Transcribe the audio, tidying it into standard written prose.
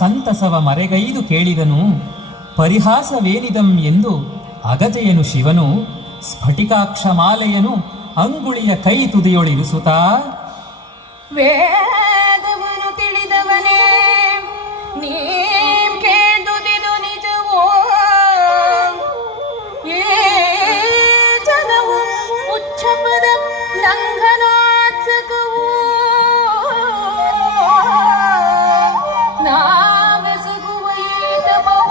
ಸಂತಸವ ಮರೆಗೈದು ಕೇಳಿದನು. ಪರಿಹಾಸವೇನಿದಂ ಎಂದು ಅಗಜೆಯನು ಶಿವನು ಸ್ಫಟಿಕಾಕ್ಷ ಮಾಲೆಯನು ಅಂಗುಳಿಯ ಕೈ ತುದಿಯೊಳಿರಿಸುತ್ತಾ, ವೇದವನು ತಿಳಿದವನೇ ನೀಂ ಕೇಳುವುದಿದು ನಿಜವೋ? ಏ ಜನವು ಉಚ್ಚಪದ ಲಂಘನೋ